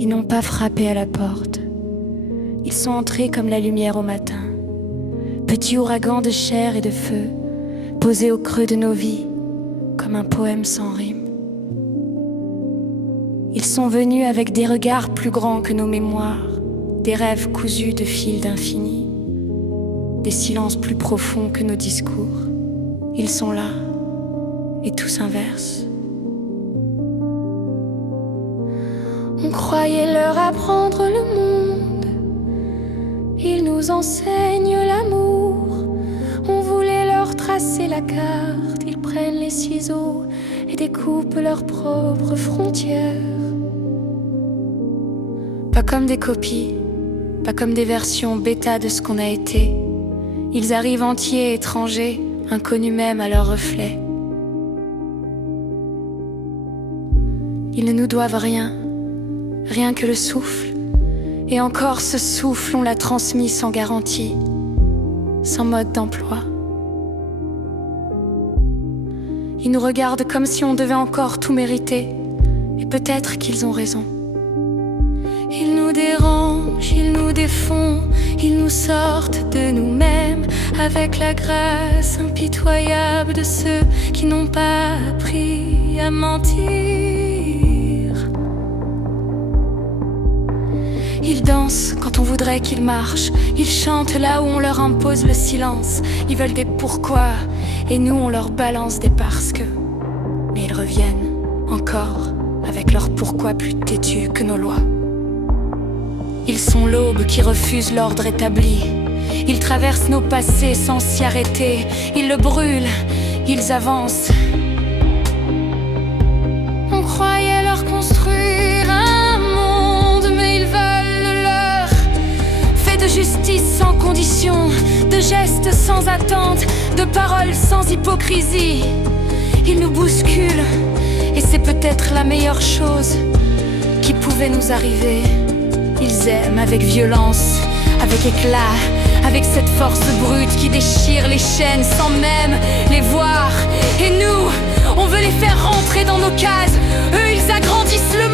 Ils n'ont pas frappé à la porte. Ils sont entrés comme la lumière au matin. Petits ouragans de chair et de feu, posés au creux de nos vies, comme un poème sans rime. Ils sont venus avec des regards plus grands que nos mémoires, des rêves cousus de fils d'infini, des silences plus profonds que nos discours. Ils sont là, et tout s'inverse. On croyait leur apprendre le monde, ils nous enseignent l'amour. On voulait leur tracer la carte, ils prennent les ciseaux et découpent leurs propres frontières. Pas comme des copies, pas comme des versions bêta de ce qu'on a été. Ils arrivent entiers, étrangers, inconnus même à leur reflet. Ils ne nous doivent rien, rien que le souffle. Et encore ce souffle, on l'a transmis sans garantie, sans mode d'emploi. Ils nous regardent comme si on devait encore tout mériter. Et peut-être qu'ils ont raison. Ils nous dérangent, ils nous défont, ils nous sortent de nous-mêmes avec la grâce impitoyable de ceux qui n'ont pas appris à mentir. Ils dansent quand on voudrait qu'ils marchent, ils chantent là où on leur impose le silence. Ils veulent des pourquoi et nous on leur balance des parce que. Mais ils reviennent encore avec leurs pourquoi plus têtus que nos lois. Ils sont l'aube qui refuse l'ordre établi. Ils traversent nos passés sans s'y arrêter. Ils le brûlent, ils avancent. On croyait leur construire un monde, mais ils veulent le leur. Fait de justice sans condition, de gestes sans attente, de paroles sans hypocrisie. Ils nous bousculent, et c'est peut-être la meilleure chose qui pouvait nous arriver. Ils aiment avec violence, avec éclat, avec cette force brute qui déchire les chaînes sans même les voir. Et nous, on veut les faire rentrer dans nos cases. Eux, ils agrandissent le